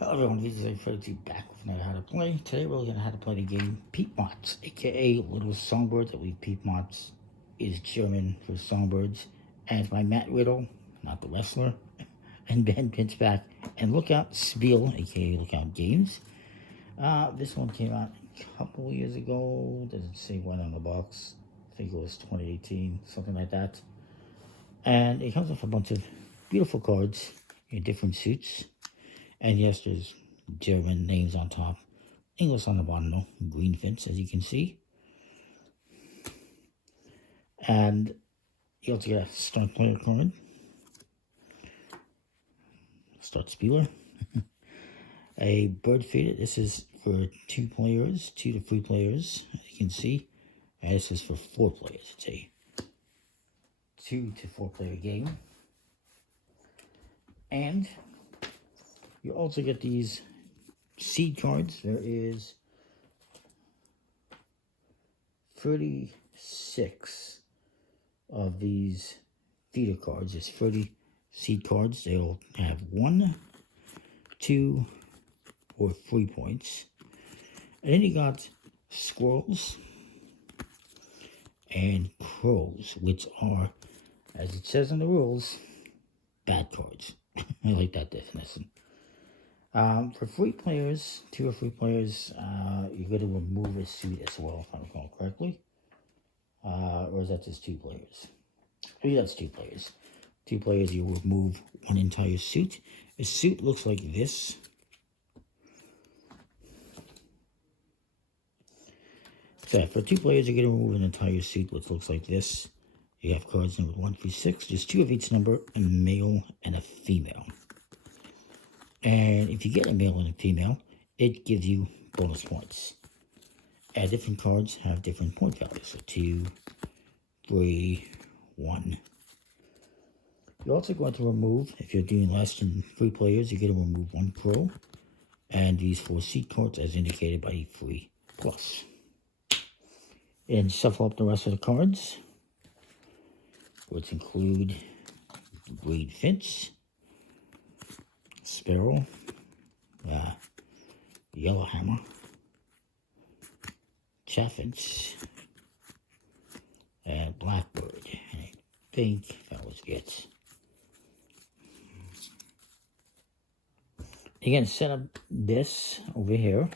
Hello everyone, this is Freddy back with another How to Play. Today we're looking at how to play the game Piepmatz, aka Little Songbirds. I believe Piepmatz is German for Songbirds. And it's by Matt Riddle, not the wrestler, and Ben Pinchback. And Lookout Spiel, aka Lookout Games. This one came out a couple years ago. Doesn't say when on the box. I think it was 2018, something like that. And it comes with a bunch of beautiful cards in different suits. And yes, there's German names on top, English on the bottom, though, green fence, as you can see. And you also get a start player card, start spieler, a bird feeder. This is for 2 players, 2 to 3 players, as you can see. And this is for 4 players. It's a 2 to 4 player game. And you also get these seed cards. There is 36 of these feeder cards. There's 30 seed cards. They'll have 1, 2, or 3 points. And then you got squirrels and crows, which are, as it says in the rules, bad cards. I like that definition. For 3 players, 2 or 3 players, you're going to remove a suit as well, if I recall correctly. Or is that just 2 players? Maybe that's 2 players. 2 players, you remove 1 entire suit. A suit looks like this. So for 2 players, you're going to remove an entire suit, which looks like this. You have cards numbered 1 through 6. There's 2 of each number, a male and a female. And if you get a male and a female, it gives you bonus points. And different cards have different point values. So 2, 3, 1. You're also going to remove, if you're doing less than 3 players, you're going to remove 1 crow. And these 4 seed cards as indicated by 3 plus. And shuffle up the rest of the cards, which include green finch, sparrow, yellow hammer, chaffinch, and blackbird. And I think that was it. You're going to set up this over here,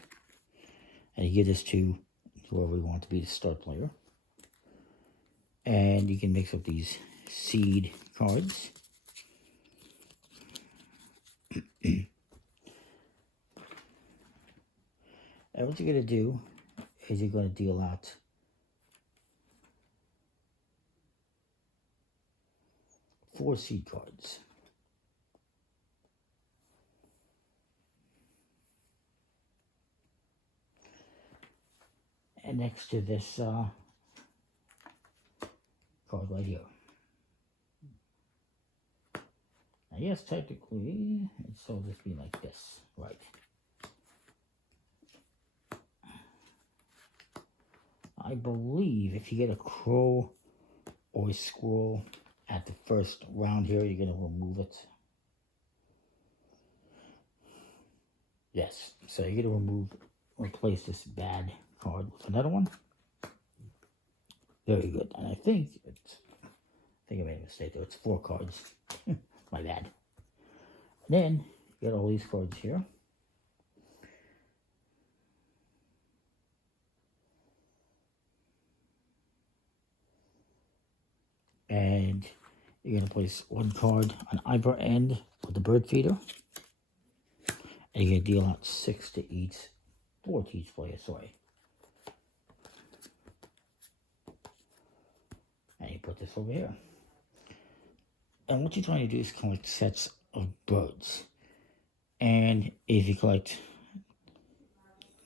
and you give this to whoever you want to be the start player. And you can mix up these seed cards. And what you're going to do is you're going to deal out 4 seed cards. And next to this card right here. Now, yes, technically, it's all just be like this, right? I believe if you get a crow or a squirrel at the first round here, you're going to remove it. Yes, so you're going to replace this bad card with another one. Very good. And I think I made a mistake there. It's 4 cards. My bad. Then you get all these cards here. And you're going to place 1 card on either end of the bird feeder. And you're going to deal out 6 to each, 4 to each player, sorry. And you put this over here. And what you're trying to do is collect sets of birds. And if you collect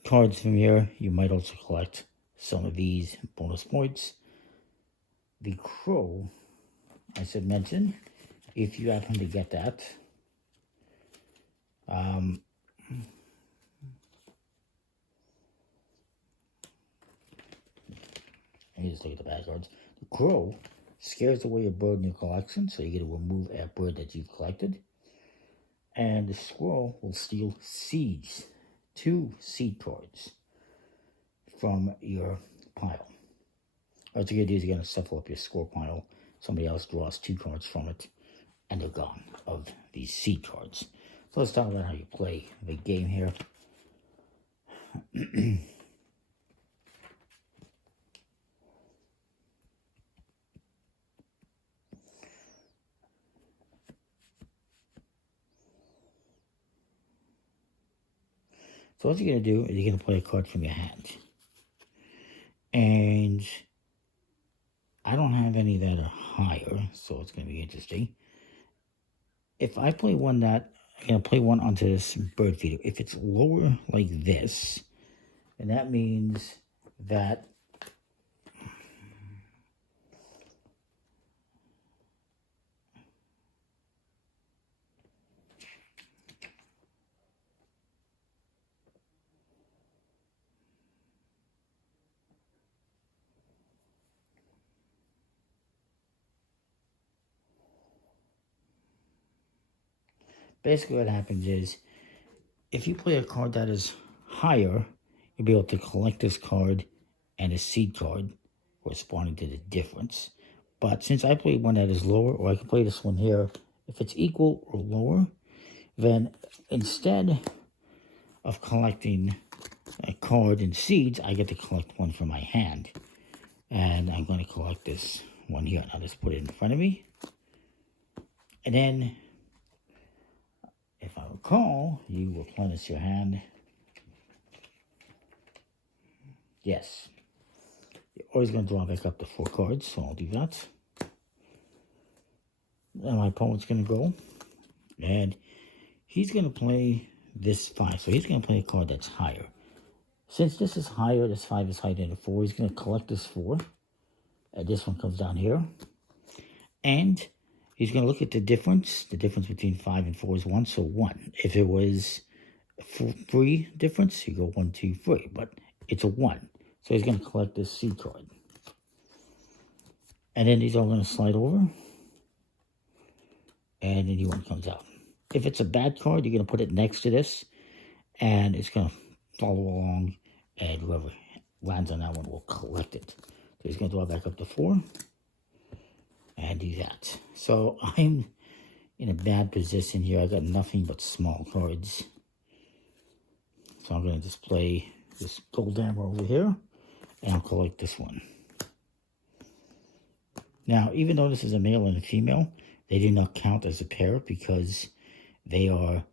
cards from here, you might also collect some of these bonus points. The crow, I should mention, if you happen to get that, let me just look at the bad cards. The crow scares away a bird in your collection, so you're going to remove a bird that you've collected. And the squirrel will steal seeds, 2 seed cards from your pile. What you're going to do is you're going to shuffle up your score pile. Somebody else draws 2 cards from it, and they're gone of these seed cards. So let's talk about how you play the game here. So what you're going to do is you're going to play a card from your hand. And I don't have any that are higher, so it's going to be interesting. If I play one that, I'm going to play one onto this bird feeder. If it's lower like this, and that means that basically what happens is, if you play a card that is higher, you'll be able to collect this card and a seed card corresponding to the difference. But since I played one that is lower, or I can play this one here, if it's equal or lower, then instead of collecting a card and seeds, I get to collect one from my hand. And I'm going to collect this one here. I'll just put it in front of me. And then, if I recall, you replenish your hand. Yes. You're always going to draw back up to 4 cards, so I'll do that. And my opponent's going to go. And he's going to play this 5. So he's going to play a card that's higher. Since this is higher, this 5 is higher than the 4, he's going to collect this 4. And this one comes down here. And he's going to look at the difference. The difference between 5 and 4 is 1, so 1. If it was 3 difference, you go 1, 2, 3. But it's a 1. So he's going to collect this seed card. And then these are going to slide over. And the new one comes out. If it's a bad card, you're going to put it next to this. And it's going to follow along. And whoever lands on that one will collect it. So he's going to draw back up to 4. And do that. So I'm in a bad position here. I got nothing but small cards. So I'm going to just play this gold hammer over here. And I'll collect this one. Now, even though this is a male and a female, they do not count as a pair because they are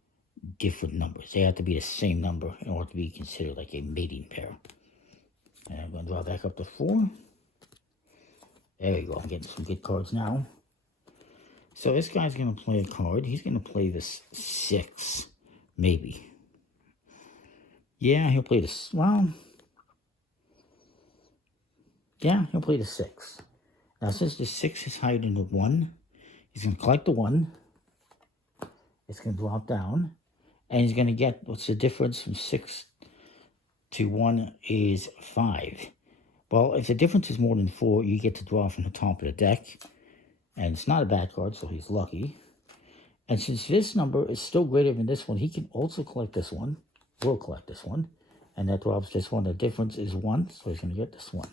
different numbers. They have to be the same number in order to be considered like a mating pair. And I'm going to draw back up to 4. There we go. I'm getting some good cards now. So this guy's going to play a card. He's going to play this 6. Maybe. Yeah, he'll play this. Well. Yeah, he'll play the 6. Now, since the 6 is higher than the 1, he's going to collect the 1. It's going to drop down. And he's going to get, what's the difference from 6 to 1 is 5. Well, if the difference is more than 4, you get to draw from the top of the deck. And it's not a bad card, so he's lucky. And since this number is still greater than this one, he can also collect this one. Will collect this one. And that drops this one. The difference is 1, so he's going to get this one.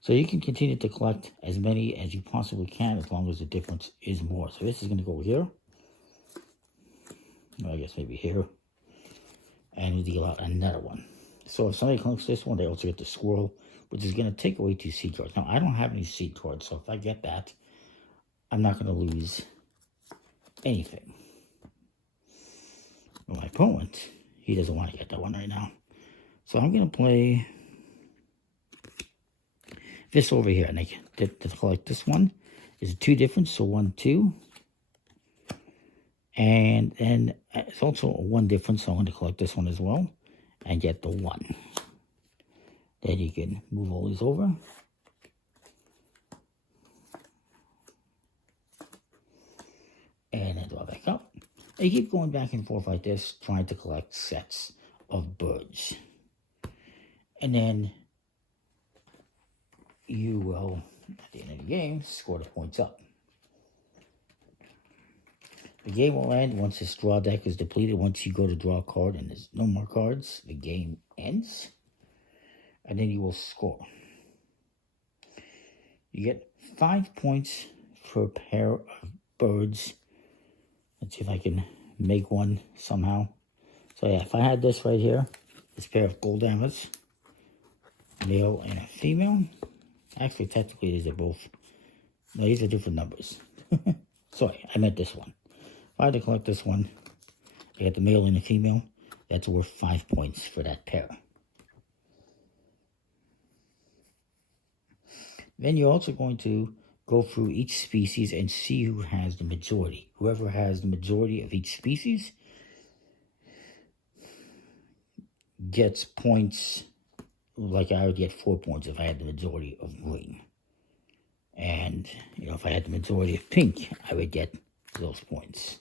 So you can continue to collect as many as you possibly can as long as the difference is more. So this is going to go here. I guess maybe here. And we deal out another one. So if somebody collects this one, they also get the squirrel, which is going to take away 2 seed cards. Now, I don't have any seed cards, so if I get that, I'm not going to lose anything. Well, my opponent, he doesn't want to get that one right now. So I'm going to play this over here. And I get to collect this one. Is 2 difference, so 1, 2. And then it's also a 1 difference, so I'm going to collect this one as well. And get the 1. Then you can move all these over. And then draw back up. And you keep going back and forth like this, trying to collect sets of birds. And then you will, at the end of the game, score the points up. The game will end once this draw deck is depleted. Once you go to draw a card and there's no more cards, the game ends. And then you will score. You get 5 points for a pair of birds. Let's see if I can make one somehow. So yeah, if I had this right here, this pair of gold antlers, male and a female. Actually, technically, these are both. No, these are different numbers. Sorry, I meant this one. If I had to collect this one, I got the male and the female. That's worth 5 points for that pair. Then you're also going to go through each species and see who has the majority. Whoever has the majority of each species gets points. Like I would get 4 points if I had the majority of green. And, you know, if I had the majority of pink, I would get those points.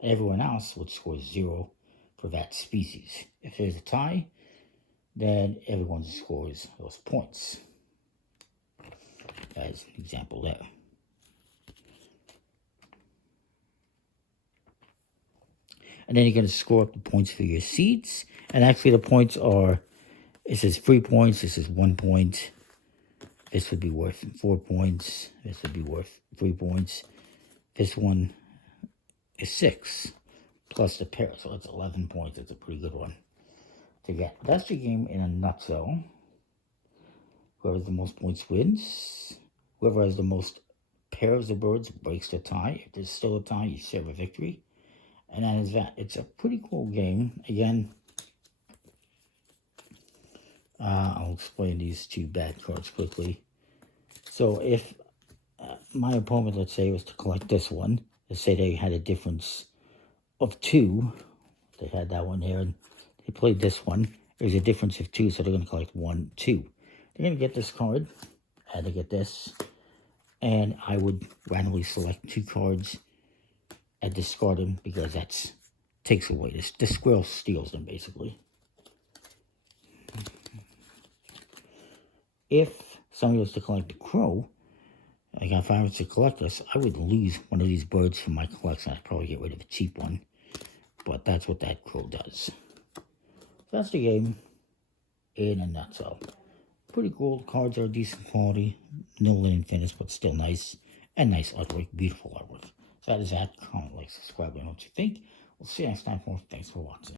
Everyone else would score 0 for that species. If there's a tie, then everyone scores those points. As an example there. And then you're going to score up the points for your seeds. And actually the points are, it says 3 points, this is 1 point. This would be worth 4 points. This would be worth 3 points. This one is 6 plus the pair, so that's 11 points. It's a pretty good one to get. That's the game in a nutshell. Whoever has the most points wins. Whoever has the most pairs of birds breaks the tie. If there's still a tie, you share a victory. And that is that. It's a pretty cool game. Again, I'll explain these 2 bad cards quickly. So if my opponent, let's say, was to collect this one, let's say they had a difference of 2. They had that one here, and they played this one. There's a difference of 2, so they're going to collect 1, 2. They're going to get this card. I had to get this. And I would randomly select 2 cards and discard them because that takes away this. The squirrel steals them, basically. If somebody was to collect the crow, like if I was to collect this, I would lose one of these birds from my collection. I'd probably get rid of a cheap one. But that's what that crow does. So that's the game in a nutshell. Pretty cool. The cards are decent quality. No linen finish, but still nice. And nice artwork. Beautiful artwork. So that is that. Comment, like, subscribe, and what you think. We'll see you next time. Thanks for watching.